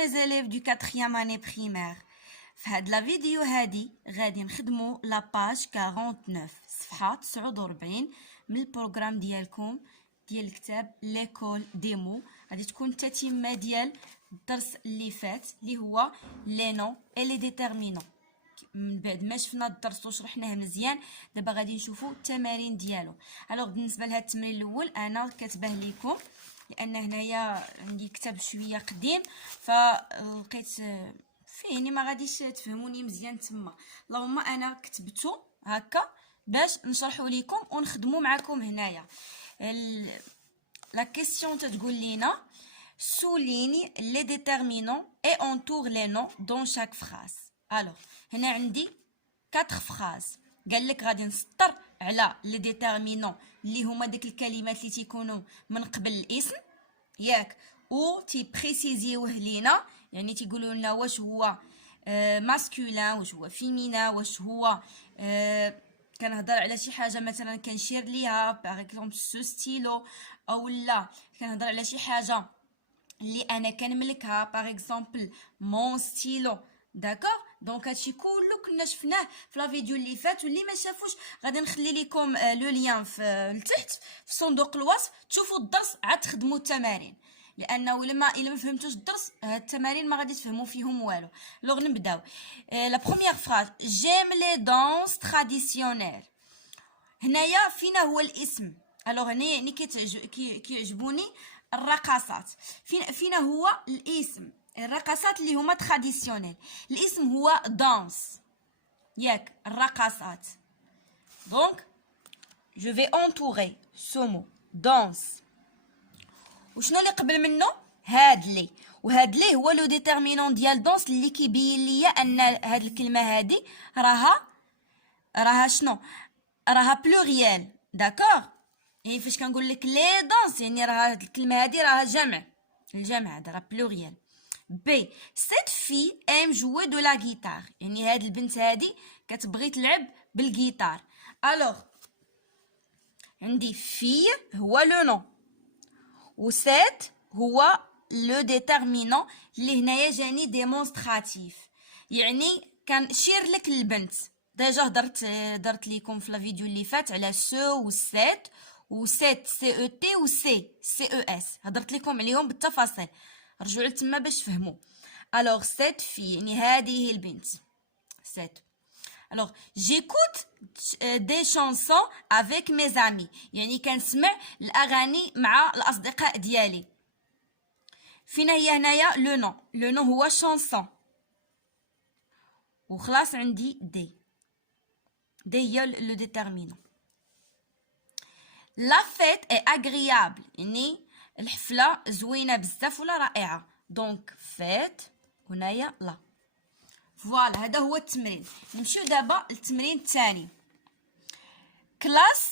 mes élèves du 4e année primaire. في هاد لا فيديو هادي غادي نخدمو لا باج 49 صفحة 49 من البروغرام ديالكم ديال الكتاب ليكول ديمو. غادي تكون التتمة ديال الدرس اللي فات اللي هو لي نون اي لي ديتيرمينون. من بعد ما شفنا الدرس وشرحناه مزيان دابا غادي نشوفوا التمارين ديالو. الوغ بالنسبه لهذا التمرين الاول انا كاتباه لكم لان هنايا عندي كتاب شويه قديم فلقيت فيه ما غاديش تفهموني مزيان تما، اللهم انا كتبته هكا باش نشرحو لكم ونخدمو معكم هنايا. لا كيسيون تتقول لينا souligne les déterminants et entoure les noms dans chaque phrase. alors هنا عندي 4 phrases. قال لك غادي نسطر على لي ديتيرمينون اللي هما ديك الكلمات اللي تيكونوا من قبل الاسم ياك و تيبريسيزيوه لينا، يعني تيقولوا لنا واش هو ماسكولين واش هو فيمينا واش هو كنهضر على شي حاجه مثلا كنشير ليها باغ اكزومبل سو ستيلو، او لا كنهضر على شي حاجه اللي انا كنملكها باغ اكزومبل مون ستيلو. داكوغ دونك هادشي كله كنا شفناه في لا فيديو اللي فات، واللي ما شافوش غادي نخلي لكم لو لين في لتحت في صندوق الوصف تشوفوا الدرس عاد تخدموا التمارين، لانه الا ما فهمتوش الدرس التمارين ما غادي تفهموا فيهم والو. لوغ نبداو. لا بروميير فراز جيم لي دانس تراديسيونيل. هنايا فينا هو الاسم. الوغ هني كيعجبوني الرقصات. فينا هو الاسم الرقصات اللي هما تراديسيونيل. الاسم هو دانس ياك الرقصات. دونك جو في انتوري سو مو دانس. وشنو اللي قبل منه؟ هاد لي، وهاد لي هو لو ديتيرمينون ديال دانس اللي كيبين ليا ان هاد الكلمه هادي راها شنو؟ راها بلوريال. داكوغ يعني فاش كنقول لك لي دانس يعني راه هاد الكلمه هادي راها جمع، الجمع هذا راه بلوريال. بي سيت في ام جوي دو لا غيتار، يعني هاد البنت هادي كتبغي تلعب بالغيتار. الوغ عندي في هو لو نون و سيت هو لو ديتيرمينون اللي هنايا جاني ديمونستراتيف، يعني كنشير لك البنت. ديجا درت لكم في لا فيديو اللي فات على سو و سيت و سيت سي او تي و سي او اس، هضرت لكم عليهم بالتفاصيل، رجعوا لتما باش تفهموا. الوغ سيت في يعني هذه هي البنت سيت. الوغ جيكوت دي شانسون افيك مي زامي، يعني كنسمع الاغاني مع الاصدقاء ديالي. فينا هي هنايا لو نون هو شانسون وخلاص عندي دي هي لو ديتيرمينون. لا فيت اي اغريابل يعني الحفله زوينه بزاف ولا رائعه. دونك فيت هنايا لا. فوالا هذا هو التمرين. نمشيو دابا للتمرين الثاني. كلاس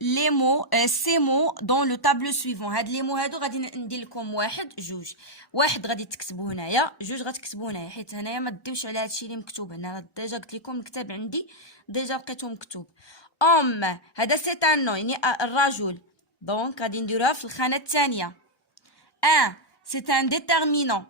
لي مو سي مو دون لو طابلو سويفون. هاد لي مو هادو غادي ندير لكم واحد غادي تكتبوا هنايا، جوج غتكتبوا هنايا، حيت هنايا ما ديوش على هادشي اللي مكتوب هنا. ديجا قلت لكم الكتاب عندي ديجا لقيته مكتوب. هذا سي ان نو يعني الرجل، دونك غادي نديروها في الخانه الثانيه. c'est un déterminant.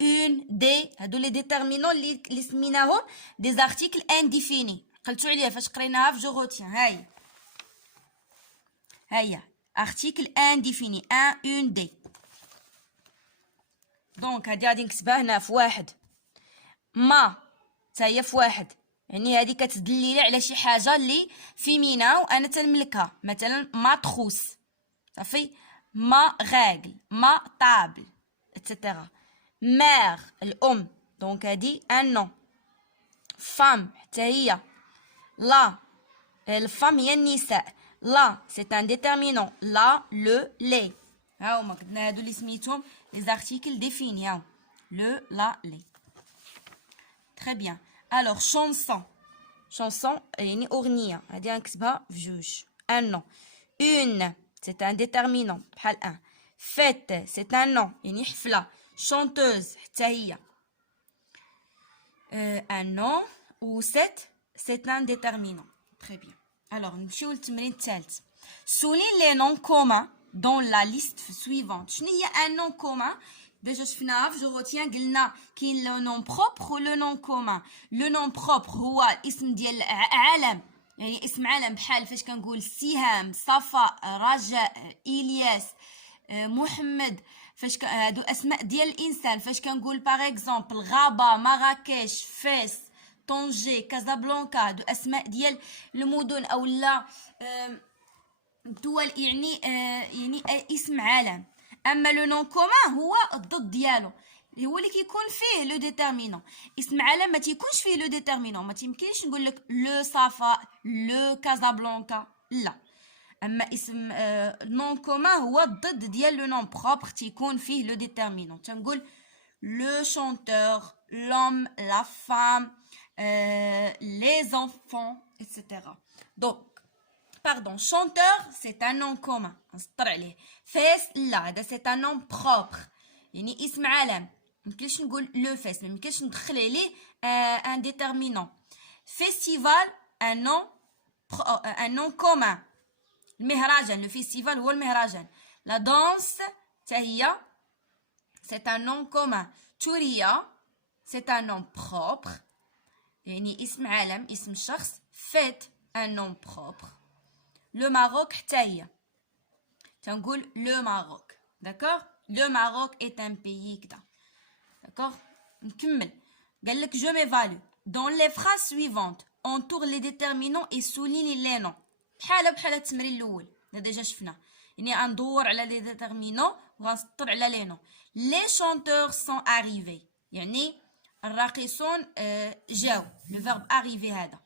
une, des. هادو لي ديتيرمينون اللي سميناهم دي زارتيكل انديفيني. قلتو عليها فاش قريناها في جو روتيان. هيا ارتيكل انديفيني une, des. دونك هادي غادي نكتبها هنا في واحد. ما حتى هي في واحد، يعني هادي كتدلي على شي حاجه اللي فيمينا وانا تنملكها، مثلا ما تخوس صافي، ما غاغل، ما طابل اتسيتيرا. مير الام، دونك هادي ان نون. فام حتى هي. لا الفام هي النساء. لا سي ان ديتيرمينون. لا لو لي ها هما قلنا هادو اللي سميتهم لي زارتيكل ديفيني. هاو لو لا لي. تري بيان. الوغ شونسون يعني اغنيه، هادي غنكتبها في جوج. ان نون. اون c'est un déterminant بحال ان. fête c'est un nom يعني حفله. chanteuse حتى هي un nom و c'est un déterminant. très bien. alors نمشيو للتمرين الثالث. souligne les noms communs dans la liste suivante. شنو هي un nom commun ديجا شفناها في جو روتيان قلنا كاين لو نون بروبر و لو نون كومان. لو نون بروبر هو الاسم ديال علم، يعني اسم علم بحال فاش كنقول سهام، صفاء، رجاء، الياس، محمد. فاش هادو اسماء ديال الانسان. فاش كنقول باغ اكزومبل غابه، مراكش، فاس، طنجة، كازابلانكا، هادو اسماء ديال المدن او لا الدول، يعني اسم عالم. اما لو نون كومان هو الضد ديالو، هو اللي كيكون فيه لو ديتيرمينون. اسم عالم ما تيكونش فيه لو ديتيرمينون، ما تيمكنش نقول لك لو صفاء، لو كازابلانكا، لا. اما اسم نون كومان هو الضد ديال لو نون بروبر، تيكون فيه لو ديتيرمينون. تنقول le chanteur, l'homme, la femme, les enfants, etc. Donc, pardon, chanteur, c'est un nom commun. نسطر عليه. فاس لا، هذا c'est un nom propre. يعني اسم علم. ميمكنش نقول لو فاس، ميمكنش ندخل عليه un déterminant. Festival, un nom commun. المهرجان، le festival هو المهرجان. La danse, تهي c'est un nom commun. توريا c'est un nom propre، يعني اسم علم، اسم شخص. fête un nom propre. le Maroc حتى هي تنقول le Maroc. d'accord. le Maroc est un pays كدا. d'accord. نكمل. قال لك je m'évalue. dans les phrases suivantes entoure les déterminants et souligne les noms. بحال التمرين الاول اللي ديجا شفنا، يعني غندور على لي ديتيرمينون وغنسطر على لي نو. لي شونتور سون اريفي، يعني الراقصون جاو. لو فيرب اريفي هذا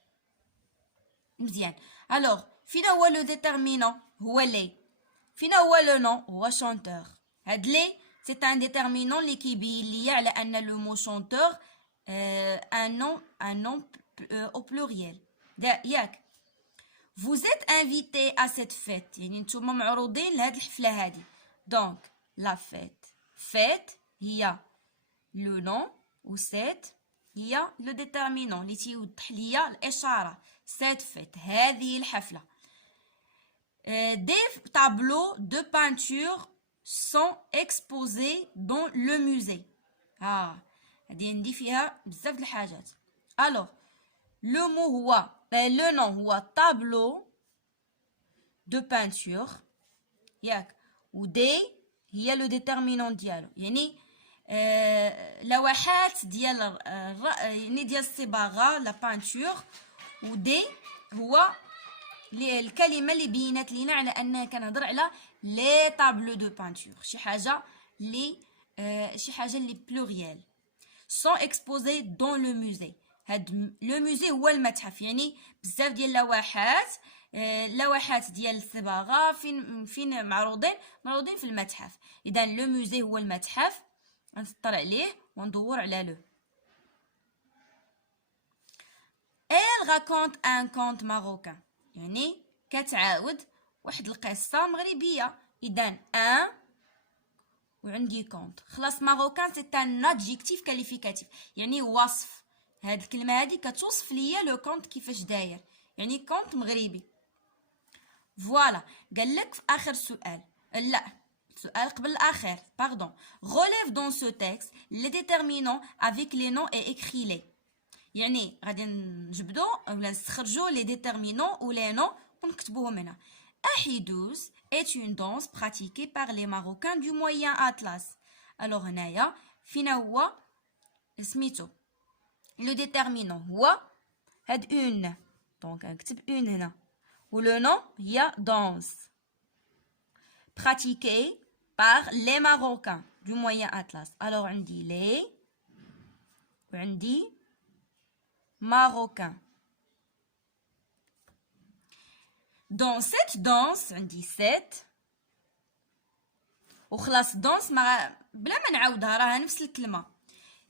مزيان. الوغ فينا هو لو ديتيرمينون؟ هو لي. فينا هو لو نو؟ هو شونتور. هاد لي سي ان ديتيرمينون اللي كيبين ليا على ان لو مو شونتور ان نون او بلوريال ياك. Vous êtes invité à cette fête. يعني نتوما معروضين لهاد الحفلة هادي. Donc la fête. fête هي le nom و cette هي le déterminant اللي تيوضح ليا الإشارة. cette fête هذه الحفلة. Des tableaux de peinture sont exposés dans le musée. هادي عندي فيها بزاف د الحاجات. Alors le mot هو le nom هو tableau de peinture ياك، و دي هي لو ديتيرمينون ديالو، يعني لوحات ديال يعني ديال الصباغه لا بانتور، و دي هو الكلمه اللي بينات لينا على انها كنهضر على لي طابلو دو بانتور، شي حاجه اللي بلوريال. سون اكسبوزي دون لو موزي. هاد لو موزي هو المتحف، يعني بزاف ديال اللوحات ديال الصباغه فين معروضين في المتحف. اذا لو موزي هو المتحف، غنسطر عليه وندور على لو. elle raconte un conte marocain، يعني كتعاود واحد القصه مغربيه. اذا ان وعندي كونت، خلاص. ماروكان سي ان ادجيكتيف كاليفيكاتيف، يعني وصف. هاد الكلمه هادي كتوصف ليا لو كونت كيفاش داير، يعني كونت مغربي. فوالا. قال لك في اخر سؤال، لا السؤال قبل الاخير باردون. relève dans ce texte les déterminants avec les noms et écris les. يعني غادي نجبدو ولا نستخرجوا لي ديتيرمينون و لي نون ونكتبوهم هنا. Ahidouz est une danse pratiquée par les Marocains du Moyen Atlas. alors هنايا فينا هو سميتو لو ديتيرمينون هو هاد اون، دونك نكتب اون هنا، و لو نون هي danse pratiquée par les Marocains du Moyen Atlas. alors عندي les و عندي Marocain. dans cette danse عندي cette وخلاص. danse بلا ما نعاودها راها نفس الكلمة.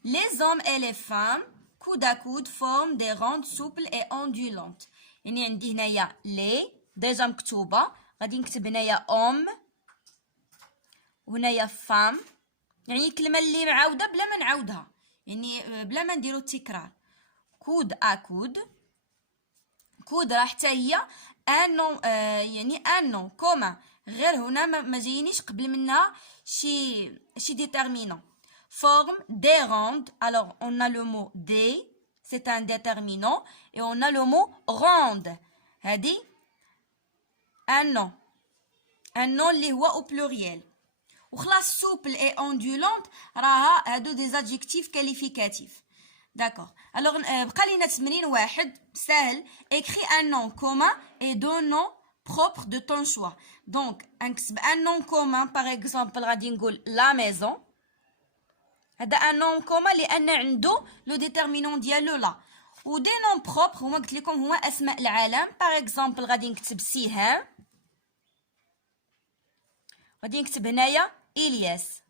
les hommes et les femmes coude à coude forment des rondes souples et ondulantes. يعني عندي هنايا les ديجا مكتوبة، غادي نكتب هنايا homme وهنايا femme، يعني الكلمة اللي معاودة بلا ما نعاودها، يعني بلا ما نديرو التكرار. كود اكود، كود راه حتى هي ان يعني ان كوما، غير هنا ما جايينيش قبل منها شي ديتيرمينون. forme des rondes. Alors, on a le mot des, c'est un déterminant, et on a le mot ronde. هذه un nom. Un nom اللي هو au pluriel. وخلاص souple et ondulante راها هادو des adjectifs qualificatifs. D'accord. Alors, بقى لينا تمرين واحد سهل. Écris un nom commun et deux noms propres de ton choix. Donc, نكتب un nom commun, par exemple, غادي نقول la maison. هذا un nom commun لأن عنده le déterminant ديالو لا. و des noms propres هما قلت لكم هما أسماء العالم. Par exemple, غادي نكتب سهام. غادي نكتب هنايا إلياس.